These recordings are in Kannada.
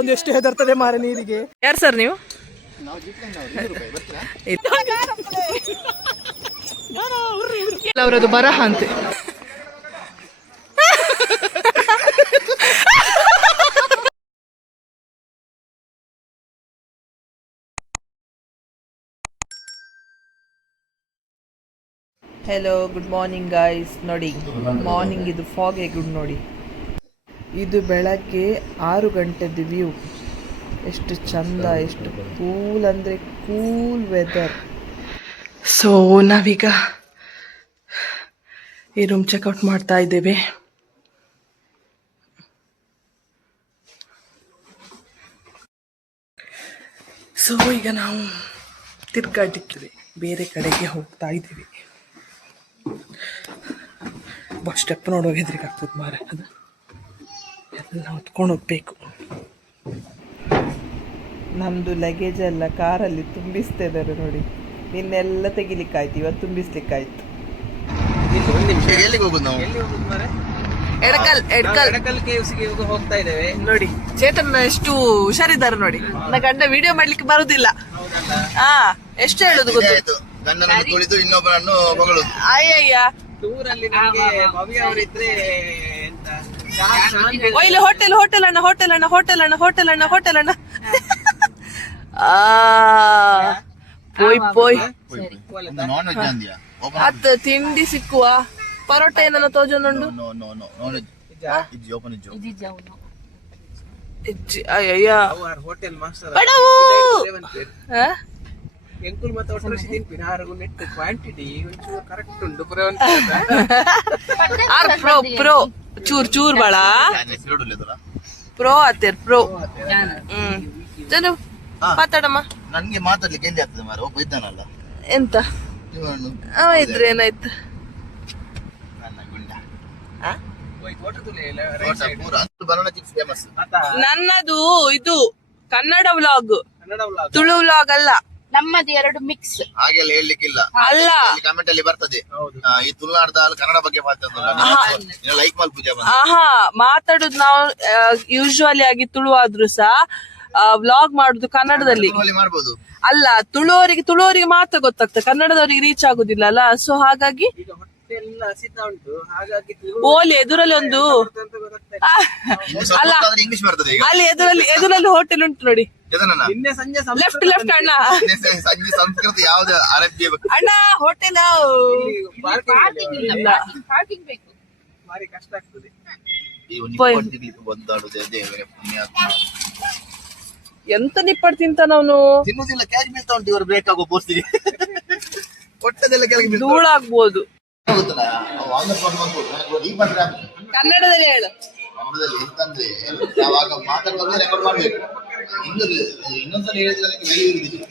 ಒಂದು ಎಷ್ಟು ಹೆದರ್ತದೆ ಮಾರೆ ನೀರಿಗೆ. ಯಾರು ಸರ್ ನೀವು? ಅವರದು ಬರಹ ಅಂತೆ. Hello, good morning guys. ನೋಡಿ ಮಾರ್ನಿಂಗ್ ಇದು ಫಾಗ್ ಹೇಗುಡ್ ನೋಡಿ. ಇದು ಬೆಳಗ್ಗೆ 6 ಗಂಟೆದು ವ್ಯೂ. ಎಷ್ಟು ಚಂದ, ಎಷ್ಟು ಕೂಲ್ ಅಂದರೆ ಕೂಲ್ ವೆದರ್. ಸೊ ನಾವೀಗ ಈ ರೂಮ್ ಚೆಕ್ಔಟ್ ಮಾಡ್ತಾ ಇದ್ದೇವೆ. ಸೊ ಈಗ ನಾವು ತಿರ್ಗಾಟಕ್ಕೆ ಬೇರೆ ಕಡೆಗೆ ಹೋಗ್ತಾ ಇದ್ದೀವಿ. ಬಸ್ ಸ್ಟೆಪ್ ನೋಡುವಾಗ ಹೆದರಿಕೆ ಆಗ್ತದೆ ಮಾರೆ. ಅದು ಎಲ್ಲ ಹೊತ್ಕೊಂಡು ಹೋಗ್ಬೇಕು. ನಮ್ಮದು ಲಗೇಜ್ ಎಲ್ಲ ಕಾರಲ್ಲಿ ತುಂಬಿಸ್ತಾ ಇದ್ದಾರೆ ನೋಡಿ. ನಿನ್ನೆಲ್ಲ ತೆಗಿಲಿಕ್ಕಾಯ್ತು, ಇವತ್ತು ತುಂಬಿಸ್ಲಿಕ್ಕಾಯ್ತು. ಎಡಕಲ್ ಕೇವ್ಸ್ಗೆ ಹೋಗ್ತಾ ಇದ್ದೇವೆ ನೋಡಿ. ಚೇತನ್ ಎಷ್ಟು ಹುಷಾರಿದ್ದಾರೆ ನೋಡಿ. ನನ್ನ ಗಂಡ ವಿಡಿಯೋ ಮಾಡ್ಲಿಕ್ಕೆ ಬರುದಿಲ್ಲ. ಹಾ, ಎಷ್ಟು ಹೇಳುದು ಗೊತ್ತು. ಇನ್ನೊಬ್ಬರನ್ನು ಅಯ್ಯಯ್ಯ ಇಲ್ಲಿ ಹೋಟೆಲ್ ಅಣ್ಣ. ಪೋಯ್ ಪೋಯ್ ಅತ್ತ ತಿಂಡಿ ಸಿಕ್ಕುವ ಪರೋಟ ಏನನ್ನ ತೋಜೊಂದುಂಡು. ಅಯ್ಯಯ್ಯ ಬಡವು ಎಂಕುಲ್ ಮತ್ತೆ ಒಟ್ಟು ತಿನ್ಪಿನ ಆರು ನೆಟ್ ಕ್ವಾಂಟಿಟಿ ಒಂಚೂರು ಕರೆಕ್ಟ್ ಉಂಟು. ಪ್ರೋ ಚೂರ್ ಬಾಳ ಪ್ರೋ ಆತೇರ್ ಪ್ರೋ. ಜನ ಮಾತಾಡಮ್ಮ. ನನ್ಗೆ ಮಾತಾಡ್ಲಿಕ್ಕೆ ಎಲ್ಲಿ ಆಗ್ತದೆ ಮಾರ. ಒಬ್ಬ ಇದ್ದಾನಲ್ಲ ಎಂತ ಅವ ಇದ್ರೆ ಏನಾಯ್ತು. ನನ್ನದು ಇದು ಕನ್ನಡ ವ್ಲಾಗ್, ತುಳು ವ್ಲಾಗ್ ಅಲ್ಲ. ನಮ್ಮದು ಎರಡು ಮಿಕ್ಸ್. ಹಾಗೆಲ್ಲ ಹೇಳ್ಲಿಕ್ಕಿಲ್ಲ. ಅಲ್ಲ, ಕಮೆಂಟ್ ಅಲ್ಲಿ ಬರ್ತದೆ ಈ ತುಳುನಾಡದ ಕನ್ನಡ ಬಗ್ಗೆ ಲೈಕ್ ಮಾಲ್ ಪೂಜೆ ಮಾತಾಡುದು ನಾವು ಯೂಶುವಲಿ ಆಗಿ ತುಳು ಆದ್ರೂ ಸಹ ವ್ಲಾಗ್ ಮಾಡುದು ಕನ್ನಡದಲ್ಲಿ ಮಾಡ್ಬೋದು. ಅಲ್ಲ, ತುಳುವರಿಗೆ ಮಾತ್ರ ಗೊತ್ತಾಗ್ತದೆ, ಕನ್ನಡದವರಿಗೆ ರೀಚ್ ಆಗುದಿಲ್ಲ ಅಲ್ಲ. ಸೊ ಹಾಗಾಗಿ ಓಲಿ ಎದುರಲ್ಲಿ ಒಂದು ಅಲ್ಲ, ಅಲ್ಲಿ ಎದುರಲ್ಲಿ ಹೋಟೆಲ್ ಉಂಟು ನೋಡಿ. ಲೆಫ್ಟ್ ಅಣ್ಣ, ಸಂಸ್ಕೃತಿ ಯಾವ್ದು ಅರಬ್ಬಿ ಅಣ್ಣ ಹೋಟೆಲ್ ಕಷ್ಟ ಆಗ್ತದೆ. ಎಂತ ನಿಪ್ಪಟ್ಟು ತಿಂತಾನ ಅವನು. ತಿನ್ನುವುದಿಲ್ಲ, ಕ್ಯಾಚ್ ಬೀಳ್ತಾ ಉಂಟು. ಇವರು ಬ್ರೇಕ್ ಆಗೋ ಪೋಸ್ಟಿಗೆ ಕೊಟ್ಟದೆಲ್ಲ ಕೆಳಗೆ ಧೂಳಾಗ್ಬೋದು. ಕನ್ನಡದಲ್ಲಿ ಹೇಳು. ಕನ್ನಡದಲ್ಲಿ ಎಂತಂದ್ರೆ ಯಾವಾಗ ಮಾತಾಡುವಾಗ ರೆಕಾರ್ಡ್ ಮಾಡ್ಬೇಕು. ಇನ್ನೊಂದ್ಸಲ ಹೇಳಿದ್ರೆ ಅದಕ್ಕೆ ವ್ಯಾಲ್ಯೂ ಇರುವುದಿಲ್ಲ.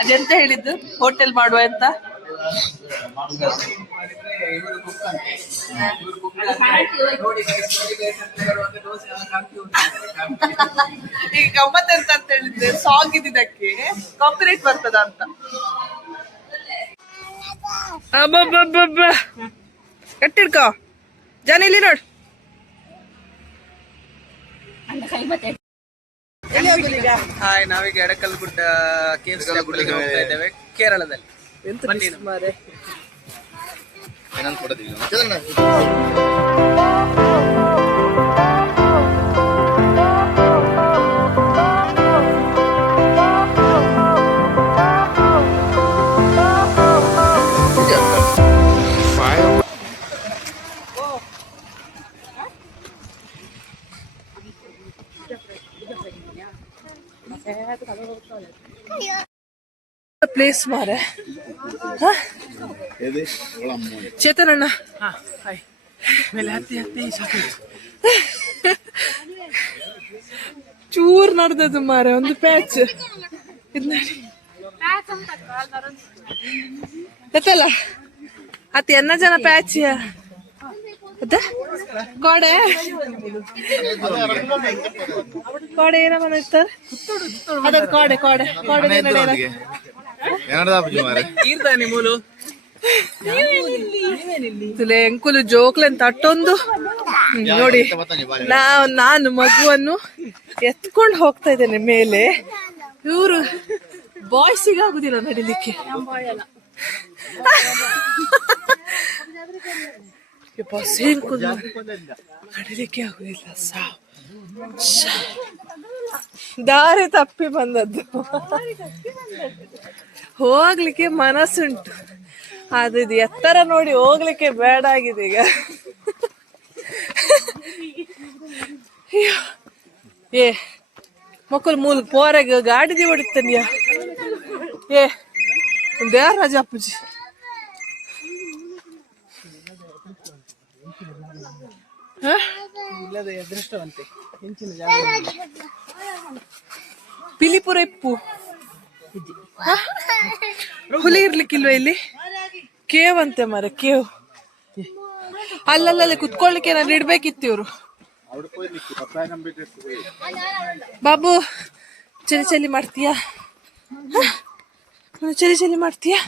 ಅದೆಂತ ಹೇಳಿದ್ದು ಹೋಟೆಲ್ ಮಾಡುವ ಅಂತ. ಈಗ ಗಮ್ಮತ್ ಎಂತ ಅಂತ ಹೇಳಿದ್ರೆ ಸಾಂಗ್ ಇದ್ದಕ್ಕೆ ಕಾಪಿರೈಟ್ ಬರ್ತದ ಅಂತ. ಕಟ್ಟಿಡ್ಕೋ ಜನ ಇಲ್ಲಿ ನೋಡು. ಹಾಯ್, ನಾವೀಗ ಎಡಕಲ್ ಗುಡ್ಡ ಕೇವ್ಸ್ ಗುಡ್ಡಕ್ಕೆ ಹೋಗ್ತಾ ಇದ್ದೇವೆ, ಕೇರಳದಲ್ಲಿ. ಮಾರೆ ಪ್ಲೇಸ್ ಮಾರೆ. ಚೇತನ್ ಅಣ್ಣ ಚೂರ್ ನಡ್ದದು ಮಾರೆ, ಒಂದು ಪ್ಯಾಚ್ ಇದ್ ನೋಡಿ ಗೊತ್ತಲ್ಲ. ಅತಿ ಎನ್ನ ಜನ ಪ್ಯಾಚ್ ಕೋಡೆ ಕೋಡೆ ಏನ ಬಂದಿತ್ತ ಅದದ್ ಕೋಡೆ ಕೋಡೆ ಕೋಡೆ ಈರ್ದಾನೆ ಮೂಲು ತುಲೆ ಎಂಕುಲು ಜೋಕ್ಲೆನ್ ತಟ್ಟೊಂದು ನೋಡಿ ನಾನು ಮಗುವನ್ನು ಎತ್ಕೊಂಡು ಹೋಗ್ತಾ ಇದ್ದೇನೆ ಮೇಲೆ. ಇವರು ಬಾಯ್ಸಿಗಾಗುದಿಲ್ಲ ನಡಿಲಿಕ್ಕೆ. ನಡಿಲಿಕ್ಕೆ ಆಗುದಿಲ್ಲ. ದಾರಿ ತಪ್ಪಿ ಬಂದದ್ದು. ಹೋಗ್ಲಿಕ್ಕೆ ಮನಸ್ಸುಂಟು, ಅದು ಇದು ಎತ್ತರ ನೋಡಿ ಹೋಗ್ಲಿಕ್ಕೆ ಬೇಡ ಆಗಿದೆ ಈಗ. ಏ ಮಕ್ಕಳು ಮೂಲ ಪೋರೆಗೆ ಗಾಡಿ ಹೊಡಿತಾನಿಯಾ? ಏ ಯಾರ ರಾಜ ಅಪ್ಪುಜಿ ಪಿಲಿಪುರ ಇಪ್ಪು ಹುಲಿ ಇರ್ಲಿಕ್ಕಿಲ್ವ ಇಲ್ಲಿ? ಕೇವ್ ಅಂತೆ ಮರ, ಕೇವ್. ಅಲ್ಲಲ್ಲಿ ಕುತ್ಕೊಳ್ಳಿಕ್ಕೆ ಏನಾದ್ರು ಇಡ್ಬೇಕಿತ್ತು ಇವ್ರು. ಬಾಬು ಚಲಿ ಚಲಿ ಮಾಡ್ತೀಯಾ? ಚಲಿ ಚಲಿ ಮಾಡ್ತೀಯಾ?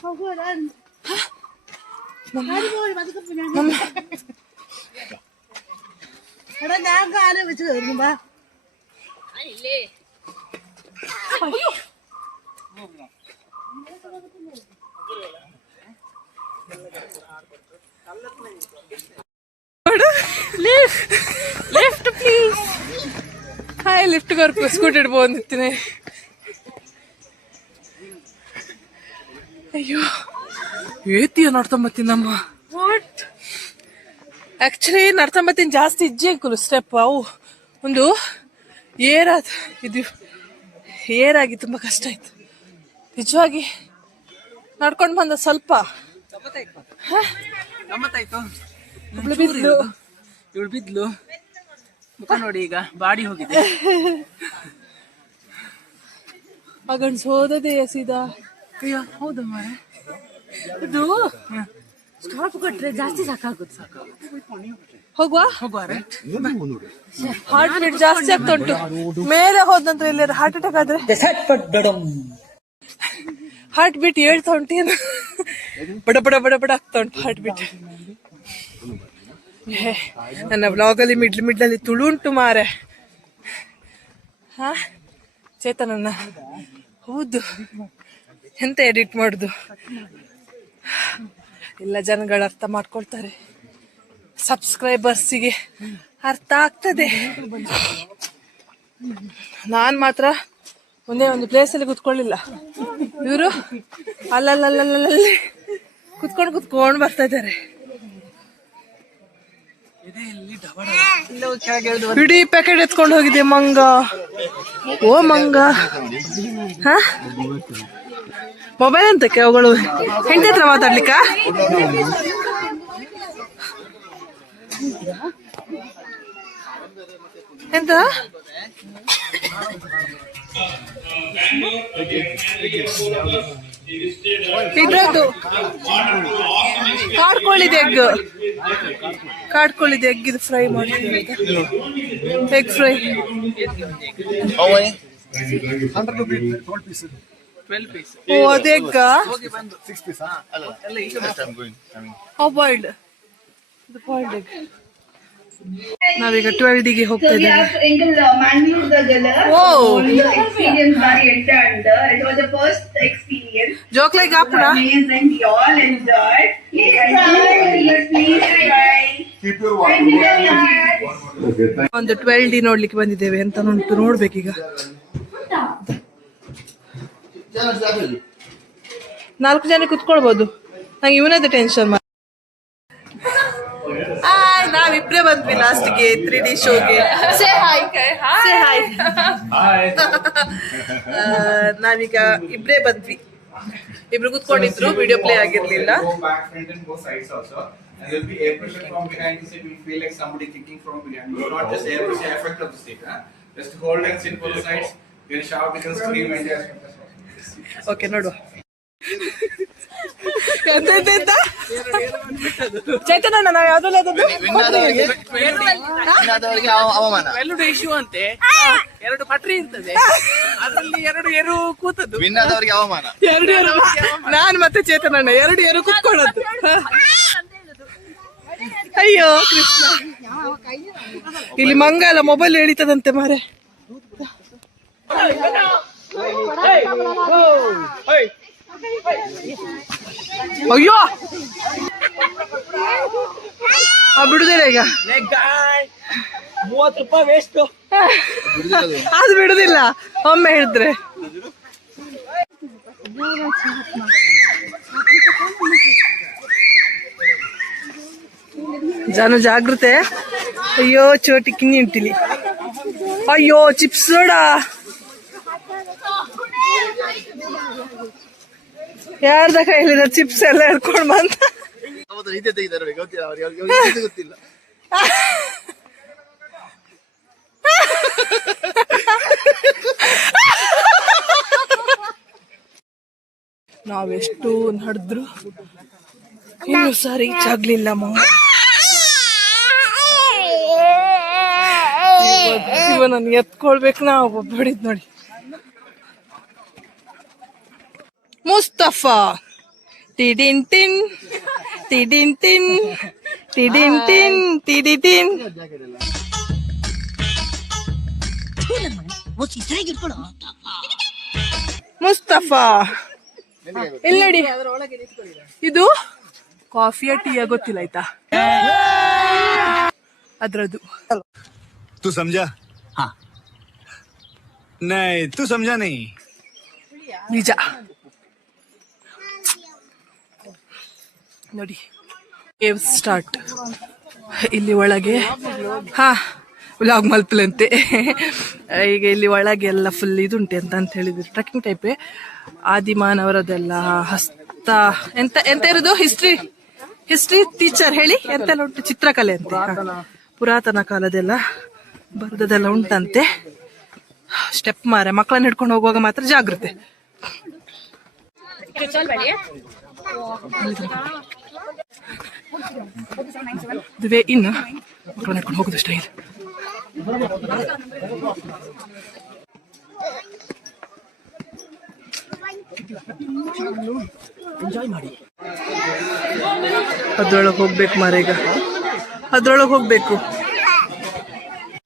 Lift please. ಹಾಯ್ ಲಿಫ್ಟ್ ಕರ್ಕು ಸ್ಕೂಟಿ ಬಂದಿರ್ತೀನಿ. ಅಯ್ಯೋ ಏತಿಯ ನಡ್ಕೊಂಬತ್ತೀನಮ್ಮ. ವಾಟ್ ಆಕ್ಚುಲಿ ನಡ್ಕೊಂಬತ್ತೀನಿ ಜಾಸ್ತಿ ಇಜ್ಜೆ ಅಂಕುಲು ಸ್ಟೆಪ್. ಅವು ಒಂದು ಇದು ಏರಾಗಿ ತುಂಬಾ ಕಷ್ಟ ಆಯ್ತು ನಿಜವಾಗಿ. ನಡ್ಕೊಂಡು ಬಂದ ಸ್ವಲ್ಪ ಇವಳು ಬಿದ್ಲು, ಮುಖ ನೋಡಿ ಈಗ ಬಾಡಿ ಹೋಗಿದೆ. ಅಗಣ್ಸ್ ಹೋದದೆ ಸೀದಾ. ಅಯ್ಯೋ ಹೌದು ಮಾರೆ, ಇದು ಸ್ಟಾಪ್ ಕೊಟ್ರೆ ಜಾಸ್ತಿ ಸಾಕಾಗುತ್ತೆ. ಹೋಗುವ ರೈಟ್. ಹಾರ್ಟ್ ಬೀಟ್ ಜಾಸ್ತಿ ಆಗ್ತಾ ಉಂಟು. ಮೇಲೆ ಹೋದಂತ ಎಲ್ಲಾರ ಹಾರ್ಟ್ ಅಟ್ಯಾಕ್ ಆದ್ರೆ ಹಾರ್ಟ್ ಬೀಟ್ ಹೇಳ್ತಾ ಉಂಟೇನು? ಬಡ ಬಡ ಬಡ ಬಡ ಆಗ್ತಾ ಉಂಟು ಹಾರ್ಟ್ ಬೀಟ್. ನನ್ನ ಬ್ಲಾಗಲ್ಲಿ ಮಿಡ್ಲಲ್ಲಿ ತುಳು ಉಂಟು ಮಾರೆ. ಹಾ ಚೇತನನ್ನ ಹೌದು, ಎಂತ ಎಡಿಟ್ ಮಾಡುದು? ಎಲ್ಲ ಜನಗಳು ಅರ್ಥ ಮಾಡ್ಕೊಳ್ತಾರೆ, ಸಬ್ಸ್ಕ್ರೈಬರ್ಸಿಗೆ ಅರ್ಥ ಆಗ್ತದೆ. ನಾನ್ ಮಾತ್ರ ಒಂದೇ ಒಂದು ಪ್ಲೇಸಲ್ಲಿ ಕುತ್ಕೊಳ್ಳಿಲ್ಲ. ಇವರು ಅಲ್ಲಲ್ಲಿ ಕುತ್ಕೊಂಡು ಬರ್ತಾ ಇದ್ದಾರೆ. ಇಡೀ ಪ್ಯಾಕೆಟ್ ಎತ್ಕೊಂಡು ಹೋಗಿದೆ ಮಂಗ. ಓ ಮಂಗ, ಹ ಮೊಬೈಲ್ ಅಂತಕ್ಕೆ ಅವುಗಳು ಹೆಂಡತಿ ಹತ್ರ ಮಾತಾಡ್ಲಿಕ್ಕ? ಎಂತ ಇದ್ರದ್ದು ಕಾಡ್ಕೊಳ್ಳಿದೆ ಎಗ್ ಇದು ಫ್ರೈ ಮಾಡ್ತೀವಿ. Egg fry 12 piece. ಓ ಅದು ಎಗ್ಗ ಬಾಯ್ಲ್ಡ್ ಎಗ್. ನಾವೀಗ 12ಗೆ ಹೋಗ್ತಾ ಇದ್ದೇವೆ. ಜೋಕ್ ಲೈಕ್ ಆಪುಣ ಒಂದು 12D ನೋಡ್ಲಿಕ್ಕೆ ಬಂದಿದ್ದೇವೆ. ಅಂತ ಉಂಟು ನೋಡ್ಬೇಕೀಗ. 4 ಜನ ಕುತ್ಕೊಳ್ಬಹುದು. ನಂಗೆ ಇವನದೇ ಟೆನ್ಷನ್. ನಾವಿಬ್ರೇ ಬಂದ್ವಿ ಲಾಸ್ಟ್ಗೆ 3D ಶೋಗೆ. ನಾವೀಗ ಇಬ್ರೇ ಬಂದ್ವಿ. ಇಬ್ರು ಕುತ್ಕೊಂಡಿದ್ರು, ವಿಡಿಯೋ ಪ್ಲೇ ಆಗಿರ್ಲಿಲ್ಲ. And there will be air pressure from behind the seat. You feel like somebody kicking from behind. It's not just air pressure effect of the seat. Just hold and sit both sides. Get a shower, because scream and just. Okay ನೋಡುವ. ಚೈತನ್ಯ ನಾವು ಯಾವ್ದಲ್ಲ ಅವಮಾನ ಇಶ್ಯೂ ಅಂತೆ. 2 ಪಟ್ರಿ ಇರ್ತದೆ, ಅದ್ರಲ್ಲಿ 2 ಏರು ಕೂತದ್ದು. ವಿನ್ ಆದವರಿಗೆ ಅವಮಾನ. 2 ಏರು ನಾನು ಮತ್ತೆ ಚೇತನಣ್ಣ 2 ಏರು ಕೂತ್ಕೊಳ್ಳೋದು. ಅಯ್ಯೋ ಕೃಷ್ಣ, ಇಲ್ಲಿ ಮಂಗಾಲ ಮೊಬೈಲ್ ಎಳಿತದಂತೆ ಮಾರೆ. ಅಯ್ಯೋ ಬಿಡುದಿಲ್ಲ ಈಗ, 30 ರೂಪಾಯಿ ವೇಸ್ಟ್. ಅದು ಬಿಡುದಿಲ್ಲ ಒಮ್ಮೆ ಹೇಳಿದ್ರೆ. ಜಾನು ಜಾಗೃತೆ. ಅಯ್ಯೋ ಚೋಟಿ ಕಿನ್ನಿ ಉಂಟಿಲಿ. ಅಯ್ಯೋ ಚಿಪ್ಸ್ ಸೋಡ. ಯಾರ್ದ ಕೈಲಿದ ಚಿಪ್ಸ್ ಎಲ್ಲ ಹಿಡ್ಕೊಂಡ್ ಬಂತ. ಗೊತ್ತಿಲ್ಲ. ನಾವೆಷ್ಟು ನಡೆದ್ರು ಇನ್ನು ಸರಿ ಚಾಗ್ಲಿಲ್ಲ ಮಮ್ಮ. ನನ್ ಎತ್ಕೊಳ್ಬೇಕು ನಾವು ಒಬ್ಬಡಿದ್ ನೋಡಿ. ಮುಸ್ತಫಾ ಟಿಡಿನ್ ಟಿನ್ ಟಿಡಿನ್ ಟಿನ್ ಟಿಡಿನ್ ಟಿನ್ ಟಿಡಿಟಿನ್. ಮುಸ್ತಫಾ ಇಲ್ಲಿ ನೋಡಿ, ಇದು ಕಾಫಿಯ ಟೀಯ ಗೊತ್ತಿಲ್ಲ ಆಯ್ತಾ ಅದ್ರದ್ದು. तू समझा? हाँ नहीं तू समझा नहीं. ನಿಜ ನೋಡಿ, ಕೇವ್ ಸ್ಟಾರ್ಟ್. ಇಲ್ಲಿ ಒಳಗೆ ವ್ಲಾಗ್ ಮಲ್ಪಲಂತೆ. ಈಗ ಇಲ್ಲಿ ಒಳಗೆ ಎಲ್ಲ ಫುಲ್ ಇದುಂಟೆ ಅಂತ ಹೇಳಿದ್ರು, ಟ್ರೆಕ್ಕಿಂಗ್ ಟೈಪೇ. ಆದಿಮಾನವರದೆಲ್ಲ ಹಸ್ತ ಎಂತ ಎಂತ ಇರೋದು, ಹಿಸ್ಟ್ರಿ ಟೀಚರ್ ಹೇಳಿ ಎಂತೆಲ್ಲ ಉಂಟು, ಚಿತ್ರಕಲೆ ಅಂತೆ, ಪುರಾತನ ಕಾಲದೆಲ್ಲ ಬರೆದದೆಲ್ಲ ಉಂಟಂತೆ. ಸ್ಟೆಪ್ ಮಾರೆ, ಮಕ್ಕಳನ್ನ ಹಿಡ್ಕೊಂಡು ಹೋಗುವಾಗ ಮಾತ್ರ ಜಾಗ್ರತೆ. ಇದುವೇ ಇನ್ನು ಮಕ್ಕಳನ್ನ ಹಿಡ್ಕೊಂಡು ಹೋಗುದು ಸ್ಟೈಲ್. ಅದ್ರೊಳಗೆ ಹೋಗ್ಬೇಕು ಮಾರ, ಈಗ ಅದ್ರೊಳಗೆ ಹೋಗ್ಬೇಕು.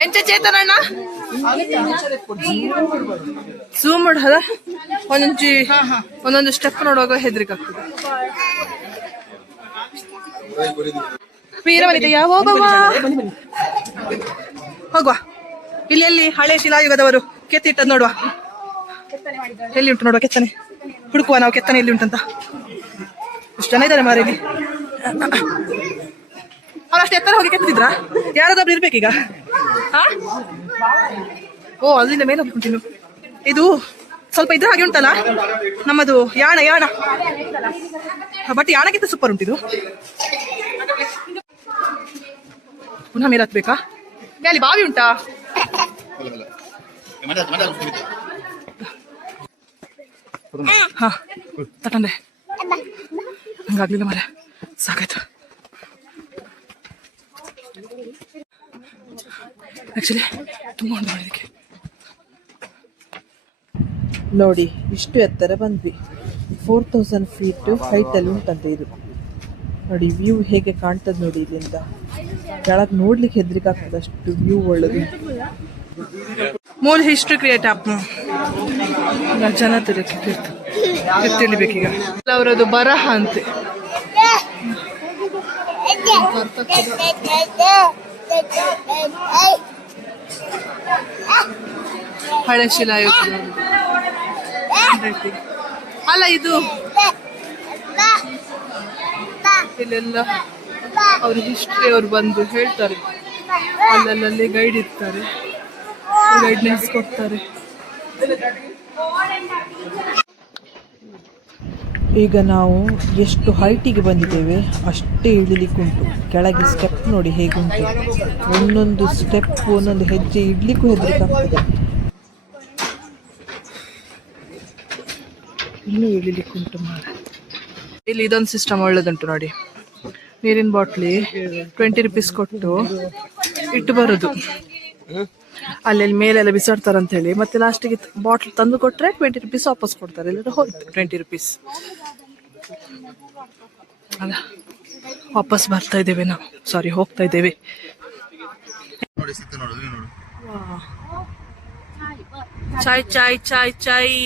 ಎಂಚ ಚೇತನಣ್ಣ ಝೂಮ್ ಮಾಡದ ಒಂದೊಂದು ಸ್ಟೆಪ್ ನೋಡುವಾಗ ಹೆದರಿಕೆ ಆಗ್ತದೆ. ವೀರವನಿತೆ ಹೋಗುವ ಹೋಗುವ. ಇಲ್ಲಿ ಹಳೆ ಶಿಲಾಯುಗದವರು ಕೆತ್ತಿಟ್ಟದ್ ನೋಡುವ, ಎಲ್ಲಿ ಉಂಟು ನೋಡುವ ಕೆತ್ತನೆ, ಹುಡುಕುವ ನಾವು ಕೆತ್ತನೆ ಎಲ್ಲಿ ಉಂಟಂತ. ಎಷ್ಟು ಜನ ಇದ್ದಾರೆ ಮಾರ ಇಲ್ಲಿ. ಅವರಷ್ಟು ಎತ್ತರ ಹೋಗಿ ಕೆತ್ತಿದ್ರ, ಯಾರಾದ್ರೂ ಇರ್ಬೇಕೀಗ. ಓ ಅಲ್ಲಿಂದ ಮೇಲೆ ಹೋಗ್ಬಿಟ್ಟಿನು. ಇದು ಸ್ವಲ್ಪ ಇದ್ರ ಹಾಗೆ ಉಂಟಲ್ಲ ನಮ್ಮದು ಯಾಣ, ಬಟ್ ಯಾಣಕ್ಕಿಂತ ಸೂಪರ್ ಉಂಟಿದು. ಪುನಃ ಮೇಲೆ ಹತ್ಬೇಕಾ? ಅಲ್ಲಿ ಬಾವಿ ಉಂಟಾ? ಹಾ ತಟಂದೆ, ಹಂಗಾಗ್ಲಿಲ್ಲ ಮಾರ, ಸಾಕಾಯ್ತು. ಆಕ್ಚುಲಿ ತುಂಬ ಉಂಟು ಮಾಡೋದಕ್ಕೆ. ನೋಡಿ ಇಷ್ಟು ಎತ್ತರ ಬಂದ್ವಿ, 4000 ಫೀಟ್ ಹೈಟಲ್ಲಿ ಉಂಟಂತೆ ಇದು. ನೋಡಿ ವ್ಯೂ ಹೇಗೆ ಕಾಣ್ತದೆ ನೋಡಿ, ಇಲ್ಲಿಂದ ಕೆಳಗೆ ನೋಡ್ಲಿಕ್ಕೆ ಹೆದರಿಕೆ ಆಗ್ತದೆ, ಅಷ್ಟು ವ್ಯೂ ಒಳ್ಳೆದು. ಮೂಲ ಹಿಸ್ಟ್ರಿ ಕ್ರಿಯೇಟ್ ಆಪ್ ಜನ ತಿಳಿಬೇಕೀಗ. ಅವರದು ಬರಹ ಅಂತೆ. ಹಳೆ ಶಿಲಾಯುಗ ಅಲ್ಲ ಇದು. ಇಲ್ಲೆಲ್ಲ ಅವ್ರ ಹಿಸ್ಟ್ರಿ ಅವ್ರು ಬಂದು ಹೇಳ್ತಾರೆ, ಅಲ್ಲಲ್ಲಿ ಗೈಡ್ ಇರ್ತಾರೆ, ಗೈಡ್ನೆಸ್ ಕೊಡ್ತಾರೆ. ಈಗ ನಾವು ಎಷ್ಟು ಹೈಟಿಗೆ ಬಂದಿದ್ದೇವೆ ಅಷ್ಟೇ ಇಳಿಲಿಕ್ಕುಂಟು. ಕೆಳಗೆ ಸ್ಟೆಪ್ ನೋಡಿ ಹೇಗುಂಟು, ಒಂದೊಂದು ಸ್ಟೆಪ್ ಒಂದೊಂದು ಹೆಜ್ಜೆ ಇಡ್ಲಿಕ್ಕೂ ಹೆದರಿಕೆ ಆಗ್ತದೆ. ಇನ್ನೂ ಇಳಿಲಿಕ್ಕುಂಟು ಮಾರ. ಇಲ್ಲಿ ಇದೊಂದು ಸಿಸ್ಟಮ್ ಒಳ್ಳೇದುಂಟು ನೋಡಿ, ನೀರಿನ ಬಾಟ್ಲಿ 20 ರೂಪೀಸ್ ಕೊಟ್ಟು ಇಟ್ಟು ಬರೋದು. ಅಲ್ಲಿ ಮೇಲೆಲ್ಲ ಬಿಸಾಡ್ತಾರಂತ ಹೇಳಿ ಮತ್ತೆ ಲಾಸ್ಟಿಗೆ ಬಾಟ್ಲ್ ತಂದು ಕೊಟ್ರೆ 20 ರುಪೀಸ್ ವಾಪಸ್ ಕೊಡ್ತಾರೆ, ಇಲ್ಲದ್ರೆ ಹೋಯ್ತು 20 ರುಪೀಸ್. ಅಲ್ಲ ವಾಪಸ್ ಬರ್ತಾ ಇದ್ದೇವೆ ನಾವು, ಸಾರಿ ಹೋಗ್ತಾ ಇದ್ದೇವೆ. ನೋಡಿ ಸಿಕ್ತು ನೋಡು, ಇಲ್ಲಿ ನೋಡು. ಚಾಯ್ ಚಾಯ್ ಚಾಯ್ ಚಾಯ್.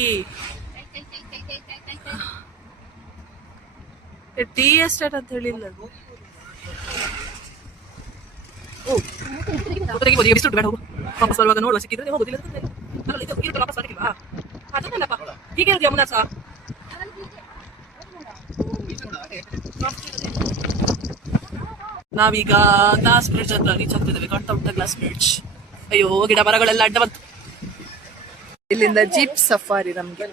ಟೀ ಎಸ್ಟೇಟ್ ಅಂತ ಹೇಳಿಲ್ಲ. ವಾಪಸ್ ಬರುವಾಗ ನೋಡುವ, ಸಿಕ್ಕಿದ್ರೆ ಹೋಗುದಿಲ್ಲ. ವಾಪಸ್ ಬರ್ಲಿಲ್ವಾ? ಅದನ್ನಲ್ಲಪ್ಪ ಹೀಗೆ ಇರುತ್ತೆ ಯಮುನಾ ಸಹ. ನಾವೀಗ ಗ್ಲಾಸ್ ಬ್ರಿಡ್ಜ್ ಹತ್ರ ರೀಚ್ ಆಗ್ತಿದ್ದೇವೆ. ಕಾಣ್ತಾ ಉಂಟ ಗ್ಲಾಸ್ ಬ್ರಿಡ್ಜ್. ಅಯ್ಯೋ ಗಿಡ ಮರಗಳೆಲ್ಲ ಅಡ್ಡ ಬಂತು. ಇಲ್ಲಿಂದ ಜೀಪ್ ಸಫಾರಿ ನಮ್ಗೆ.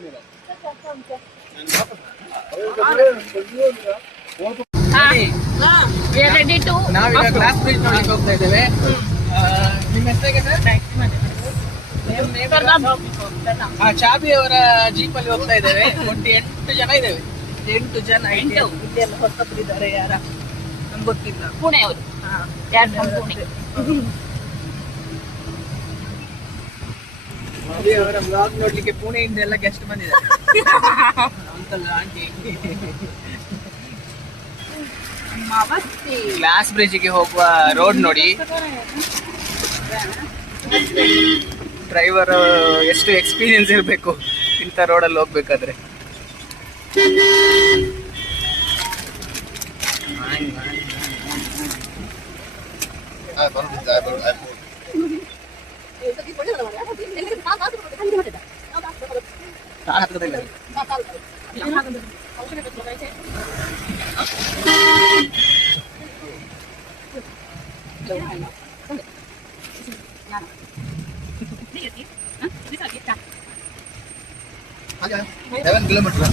ನಾವೀಗ ಗ್ಲಾಸ್ ಬ್ರಿಡ್ಜ್ ನೋಡಲಿಕ್ಕೆ ಹೋಗ್ತಾ ಇದ್ದೇವೆ. ನಿಮ್ಮ ಹೆಸರಿಗೆ ಚಾಬಿ ಅವರ ಜೀಪ್ ಅಲ್ಲಿ ಹೋಗ್ತಾ ಇದ್ದೇವೆ. ಒಟ್ಟು 8 ಜನ ಇದ್ದೇವೆ. 8 ಜನ. ಇಲ್ಲಿ ಎಲ್ಲ ಹೊಸಬ್ರಿದ್ದಾರೆ, ಯಾರ ನಮ್ಗೆ ಗೊತ್ತಿಲ್ಲ. ಪುಣೆ ಅವರು ಯಾರು ಪುಣೆ. ಅವರ ಬ್ಲಾಗ್ ನೋಡ್ಲಿಕ್ಕೆ ಪುಣೆಯಿಂದ ಎಲ್ಲ ಗೆಸ್ಟ್ ಬಂದಿದ್ದಾರೆ. Uncle aunty. ಗ್ಲಾಸ್ ಬ್ರಿಡ್ಜ್ಗೆ ಹೋಗುವ ರೋಡ್ ನೋಡಿ. ಡ್ರೈವರ್ ಎಷ್ಟು ಎಕ್ಸ್ಪೀರಿಯನ್ಸ್ ಇರಬೇಕು ಇಂಥ ರೋಡಲ್ಲಿ ಹೋಗ್ಬೇಕಾದ್ರೆ.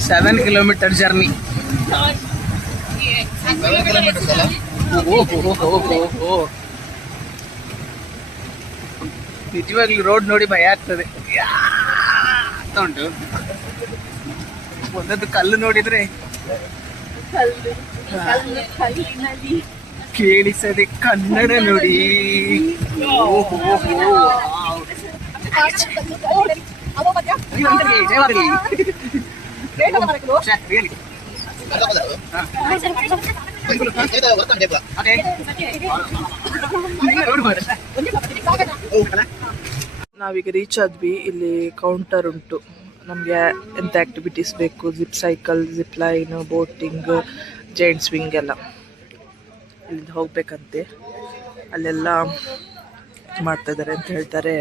Seven kilometre journey. ನಿಜವಾಗ್ಲೂ ರೋಡ್ ನೋಡಿ ಭಯ ಆಗ್ತದೆ. ಅಂತ ಉಂಟು. ಒಂದೊಂದು ಕಲ್ಲು ನೋಡಿದ್ರೆ ಕೇಳಿಸದೆ ಕನ್ನಡ ನೋಡಿ. ನಾವೀಗ ರೀಚ್ ಆದ್ವಿ. ಇಲ್ಲಿ ಕೌಂಟರ್ ಉಂಟು, ನಮಗೆ ಎಂತ ಆಕ್ಟಿವಿಟೀಸ್ ಬೇಕು, zip cycle, zip line, boating, giant swing ಎಲ್ಲ ಇಲ್ಲಿಂದ ಹೋಗ್ಬೇಕಂತೆ. ಅಲ್ಲೆಲ್ಲ ಮಾಡ್ತಾ ಇದ್ದಾರೆ ಅಂತ ಹೇಳ್ತಾರೆ,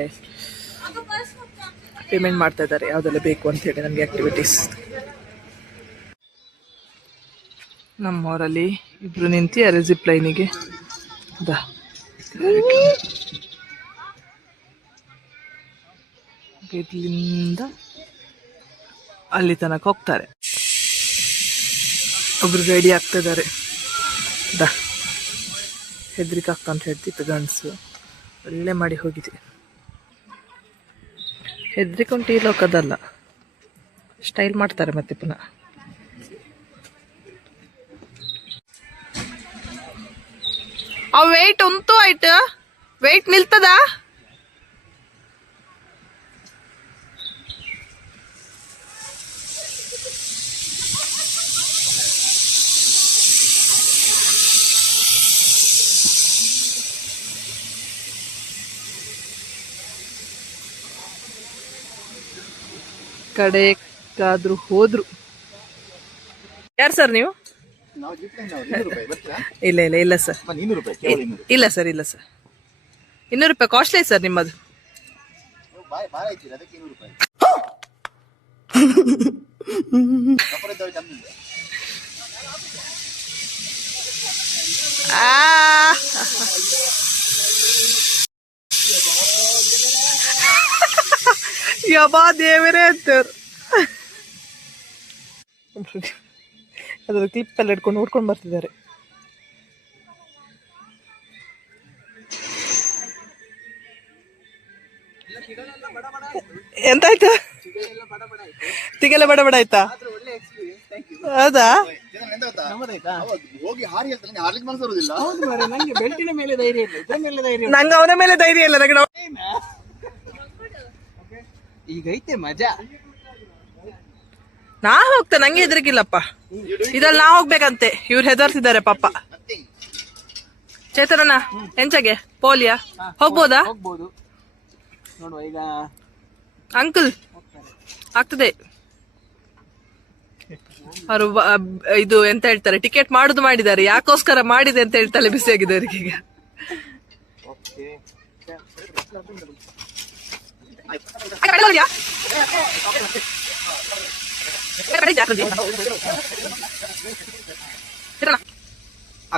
ಪೇಮೆಂಟ್ ಮಾಡ್ತಾ ಇದ್ದಾರೆ ಯಾವುದೆಲ್ಲ ಬೇಕು ಅಂತ ಹೇಳಿ ನಮಗೆ ಆಕ್ಟಿವಿಟೀಸ್. ನಮ್ಮವರಲ್ಲಿ ಇಬ್ರು ನಿಂತಿದ್ದಾರೆ ಜಿಪ್ ಲೈನಿಗೆ. ಇಲ್ಲಿಂದ ಅಲ್ಲಿ ತನಕ ಹೋಗ್ತಾರೆ. ಒಬ್ರು ರೆಡಿ ಆಗ್ತಾ ಇದ್ದಾರೆ. ಹೆದ್ರಿಕೆ ಆಗ್ತಾ ಅಂತ ಹೇಳ್ತಿತ್ತು ಗಂಡಸು, ಒಳ್ಳೆ ಮಾಡಿ ಹೋಗಿದೆ. ಹೆದ್ರಿಕೆ ಉಂಟು ಈ ಲೋಕದಲ್ಲ, ಸ್ಟೈಲ್ ಮಾಡ್ತಾರೆ ಮತ್ತೆ ಪುನಃ. ಆ ವೆಯ್ಟ್ ಉಂಟು ಆಯ್ತು, ವೆಯ್ಟ್ ನಿಲ್ತದ. ಕಡೆಗಾದ್ರೂ ಹೋದ್ರು. ಯಾರು ಸರ್ ನೀವು? ಇಲ್ಲ ಇಲ್ಲ ಇಲ್ಲ ಸರ್, ಇಲ್ಲ ಸರ್, ಇಲ್ಲ ಸರ್. 200 ರೂಪಾಯಿ ಕಾಸ್ಟ್ಲಿ ಸರ್ ನಿಮ್ಮದು. ಯಬಾ ದೇವರೇ ಅಂತಾರೆ. ಅದ್ರ ಕ್ಲಿಪ್ ಎಲ್ಲ ಇಟ್ಕೊಂಡು ನೋಡ್ಕೊಂಡು ಬರ್ತಿದ್ದಾರೆ. ಎಂತಾಯ್ತು? ತಿಗೆಲ್ಲ ಬಡ ಬಡ ಆಯ್ತಾ? ಹೌದಾ? ನಂಗೆ ಅವನ ಮೇಲೆ ಧೈರ್ಯ ಇಲ್ಲ. ನಂಗೆ ಈಗೈತೆ ಮಜಾ. ನಾ ಹೋಗ್ತೆ, ನಂಗೆ ಹೆದರಿಕಿಲ್ಲಪ್ಪ. ಇದ್ರಲ್ಲಿ ನಾ ಹೋಗ್ಬೇಕಂತೆ, ಇವ್ರು ಹೆದರ್ಸಿದ್ದಾರೆ ಪಾಪ. ಚೇತನನ ಎಂಚಗೆ ಪೋಲಿಯಾ ಹೋಗ್ಬೋದಾ? ಹೋಗ್ಬೋದು ನೋಡುವ ಈಗ. ಅಂಕಲ್ ಆಗ್ತದೆ. ಅವರು ಇದು ಎಂತ ಹೇಳ್ತಾರೆ, ಟಿಕೆಟ್ ಮಾಡುದು ಮಾಡಿದ್ದಾರೆ, ಯಾಕೋಸ್ಕರ ಮಾಡಿದೆ ಅಂತ ಹೇಳಿ ತಲೆ ಬಿಸಿ ಆಗಿದೆ ಅವರಿಗೆ ಈಗ.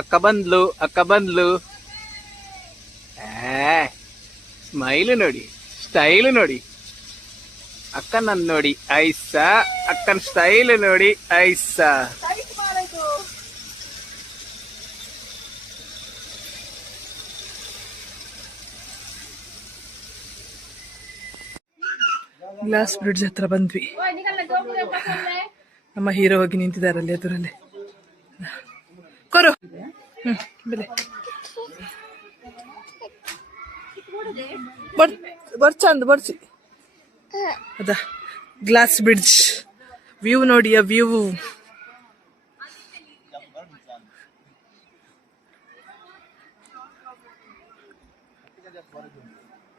ಅಕ್ಕ ಬಂದ್ಲು. ಸ್ಮೈಲ್ ನೋಡಿ, ಸ್ಟೈಲ್ ನೋಡಿ. ಅಕ್ಕನ ನೋಡಿ ಐಸಾ, ಅಕ್ಕನ ಸ್ಟೈಲ್ ನೋಡಿ ಐಸಾ. ಗ್ಲಾಸ್ ಬ್ರಿಡ್ಜ್ ಹತ್ರ ಬಂದ್ವಿ. ನಮ್ಮ ಹೀರೋ ಹೋಗಿ ನಿಂತಿದ್ದಾರಲ್ಲಿ ಎದುರಲ್ಲಿ. ಕೊರು ಬೆಲೆ ಬರ್ಚಂದ್ ಬರ್ಚಿ ಅದ ಗ್ಲಾಸ್ ಬ್ರಿಡ್ಜ್ ವ್ಯೂ ನೋಡಿ. ಆ ವ್ಯೂ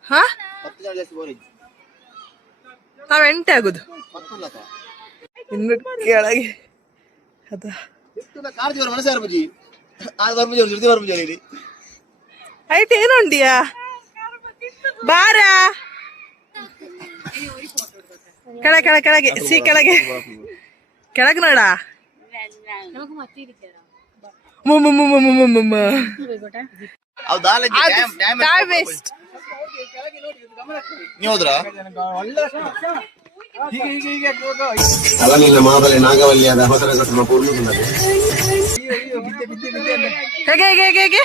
ಹಾ ನಾವ್ ಎಂಟೆ ಆಗುದು ಇನ್ನು ಕೆಳಗೆ. ಅದ ಆಯ್ತು, ಏನು ಉಂಡಿಯಾ ಬಾರ ಕೆಳಗೆ ಕೆಳಗೆ ನೋಡ. ಅವನಿನ ಮಾಬಲೆ ನಾಗವಲ್ಲಿಯಾದ ಹೊಸರ ಕಸುಮ ಪೂರ್ಣಗೊಂಡರೆ ಹೇಗೆ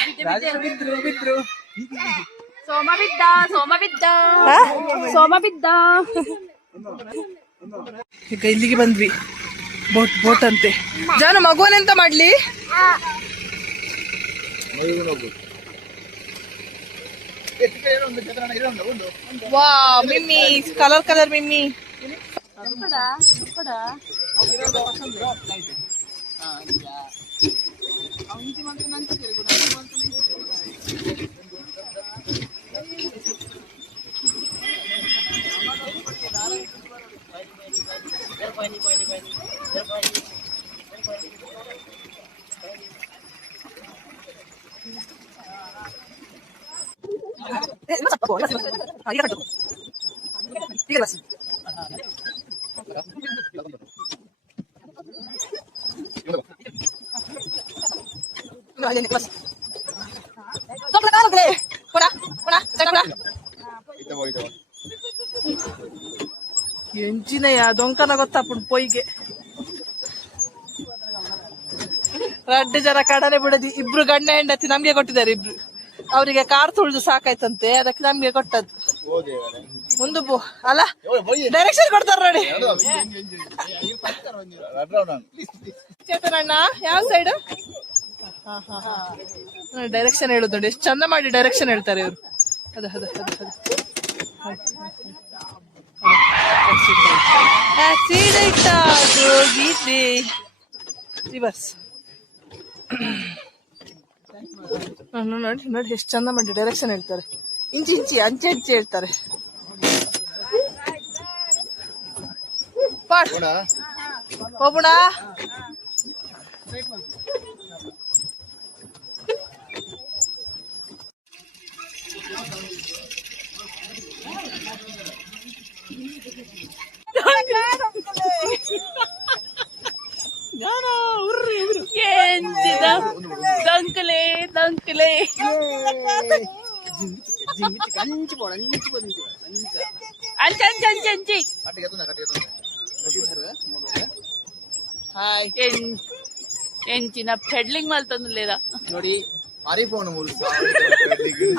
ಸೋಮ ಬಿದ್ದ. ಈಗ ಇಲ್ಲಿಗೆ ಬಂದ್ವಿ. ಬೋಟ್ ಅಂತೆ. ಜಾನು ಮಗುವನೆಂತ ಮಾಡ್ಲಿ? ವಾ ಮಿಮ್ಮಿ, ಕಲರ್ ಮಿಮ್ಮಿ. ಎಂಚಿನಯ್ಯ ದೊಂಕನ ಗೊತ್ತಾಪುಂಡು ಪೊಯ್ಗೆ. ರಡ್ಡು ಜನ ಕಡಲೆ ಬಿಡದಿ. ಇಬ್ರು ಗಂಡ ಹೆಂಡತಿ ನಮ್ಗೆ ಕೊಟ್ಟಿದ್ದಾರೆ. ಇಬ್ರು ಅವರಿಗೆ ಕಾರ್ ತುಳಿದು ಸಾಕಾಯ್ತಂತೆ, ಅದಕ್ಕೆ ನಮ್ಗೆ ಕೊಟ್ಟದ್ದು. ಮುಂದೆ ಅಲ್ಲ ಡೈರೆಕ್ಷನ್ ಕೊಡ್ತಾರ ನೋಡಿ. ಚೇತನಣ್ಣ ಯಾವ ಸೈಡ್? ಡೈರೆಕ್ಷನ್ ಹೇಳುದು ನೋಡಿ, ಎಷ್ಟು ಚಂದ ಮಾಡಿ ಡೈರೆಕ್ಷನ್ ಹೇಳ್ತಾರೆ ಇವರು. ಆಕ್ಸಿಡೆಂಟ್ ಆಗೋಗಿದೆ. ರಿವರ್ಸ್ ನೋಡಿ ಎಷ್ಟು ಚಂದ ಮಾಡಿ ಡೈರೆಕ್ಷನ್ ಹೇಳ್ತಾರೆ. ಇಂಚಿ ಅಂಚೆ ಹೇಳ್ತಾರೆ. ಹೋಗೋಣ. ದಂಕಲೆ ಅಂಚಿ ಎಂಚಿನ ಪೆಡ್ಲಿಂಗ್ ಮಲ್ತಂದು ಲೇದ ನೋಡಿ.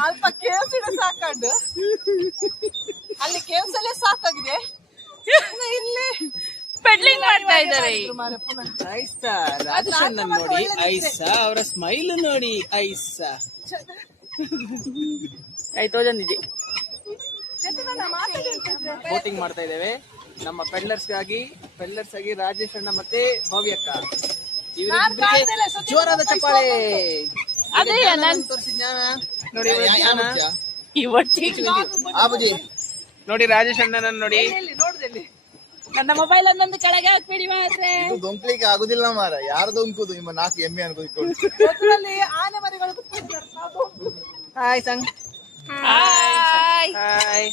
ಅಲ್ಪ ಕೇವ್ಸಿಡ ಸಾಕಾಂಡು ಅಲ್ಲಿ ಕೇವ್ಸಲ್ಲೇ ಸಾಕಾಗಿದೆ. ಇಲ್ಲಿ ಪೆಡ್ಲಿಂಗ್ ಮಾಡ್ತಾ ಇದ್ದಾರೆ. ಐಸಾ ರಾಜೇಶನ್ನ ನೋಡಿ ಐಸಾ, ಅವರ ಸ್ಮೈಲ್ ನೋಡಿ ಐಸಾ. ಆಯ್ತು, ತಂದಿದ್ದೆ ಬೋಟಿಂಗ್ ಮಾಡ್ತಾ ಇದ್ದೇವೆ ನಮ್ಮ ಪೆಡ್ಲರ್ಸ್ ಆಗಿ ರಾಜೇಶ್ ಅಣ್ಣ ಮತ್ತೆ ಭವ್ಯಕ್ಕ ಇವರಿಬ್ಬರಿಗೆ ಜೋರಾದ ಚಪ್ಪಾಳೆ. ಅದೇ ನಾನ್ ತೋರಿಸಿ ಜ್ಞಾನ ನೋಡಿ, ಇವ್ರ ಜ್ಞಾನ ಆಬುಜಿ ನೋಡಿ, ರಾಜೇಶ್ ಅಣ್ಣನನ್ನು ನೋಡಿ. ನನ್ನ ಮೊಬೈಲ್ ಅನ್ನೊಂದು ಕೆಳಗೆ ಹಾಕ್ಬೇಡಿ ಮಾತ್ರೆ. ಇದು ದೊಂಕ್ಲಿಕ್ಕೆ ಆಗುದಿಲ್ಲ ಮಾರ. ಯಾರು ದೊಂಕುದು ನಿಮ್ಮ 4 ಎಮ್ಮೆ ಅನ್ಕೋದು. ಹಾಯ್ ಸಂಗ್, ಹಾಯ್. ಹಾಯ್.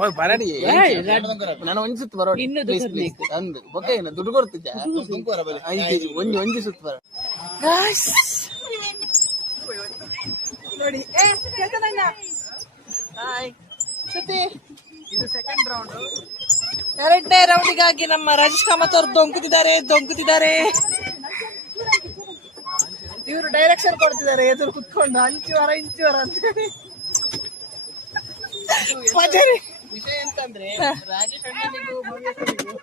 ಓಯ್ ಬರಡಿ, ನಾನು ಒಂಜಿ ಸುತ್ತು ಬರೋ. ಅಂದು ಓಕೆ, ದುಡ್ಡು ಕೊಡ್ತಿದ್ದೆ. ಒಂಜಿ ಸುತ್ತು ಬರೋ. ನೋಡಿ ಇದು ಸೆಕೆಂಡ್ ರೌಂಡ್. 2ನೇ ರೌಂಡಿಗಾಗಿ ನಮ್ಮ ರಾಜೇಶ್ ಕಾಮತ್ ಅವರು ದೊಂಕುತ್ತಿದ್ದಾರೆ. ಇವರು ಡೈರೆಕ್ಷನ್ ಕೊಡ್ತಿದ್ದಾರೆ ಎದುರು ಕುತ್ಕೊಂಡು, ಅಂಚುವರ ಅಂತ ಹೇಳಿ. ವಿಷಯ ಎಂತಂದ್ರೆ ರಾಜೇಶ್ ಅಣ್ಣನಿಗೂ ಭವ್ಯಕ್ಕನಿಗೂ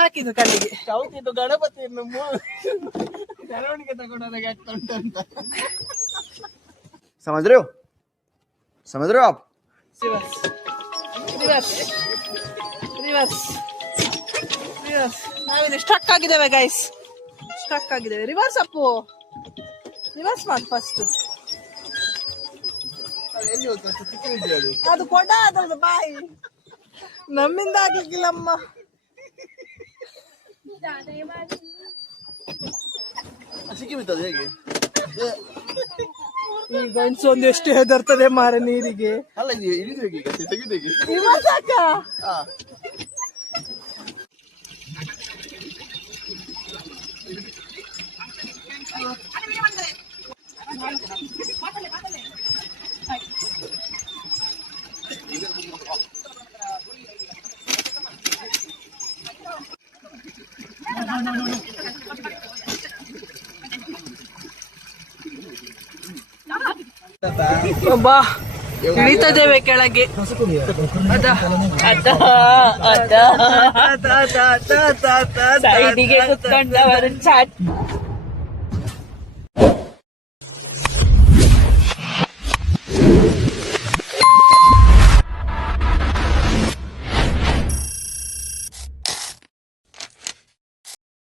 ಹಾಕಿದ್ದು ಕಲ್ಲಿಗೆ ಚೌತಿದ್ದು ಗಣಪತಿಯನ್ನು ಮೆರವಣಿಗೆ ತಗೊಂಡೋದಾಗ ಆಗ್ತಾ ಉಂಟು ಅಂತ. समझ रहे हो आप? ರಿವರ್ಸ್. ನಾವಿಲ್ಲಿ ಸ್ಟಕ್ ಆಗಿದ್ದೇವೆ ಗೈಸ್, ರಿವರ್ಸ್ ಅಪ್ಪು, ರಿವರ್ಸ್ ಮಾಡಿ ಫಸ್ಟ್. ಅದು ಕೊಡ, ಅದ್ರದ್ದು ಬಾಯಿ ನಮ್ಮಿಂದ ಆಗ್ಲಿಕ್ಕಿಲ್ಲಮ್ಮ. ಸಿಕ್ಕಿ ಬಿತ್ತದು ಹೇಗೆ? ಈ ಗಂಡ್ಸು ಒಂದು ಎಷ್ಟು ಹೆದರ್ತದೆ ಮಾರ ನೀರಿಗೆ. ಅಲ್ಲ ಇಳಿದು ಈಗ ತೆಗಿದೇಗೆ ಇವಾಗ ಬಾ ಇಳಿತದೇವೆ ಕೆಳಗೆ. ಸೈಡಿಗೆ ಕುತ್ಕೊಂಡವರು ಚಾಟ್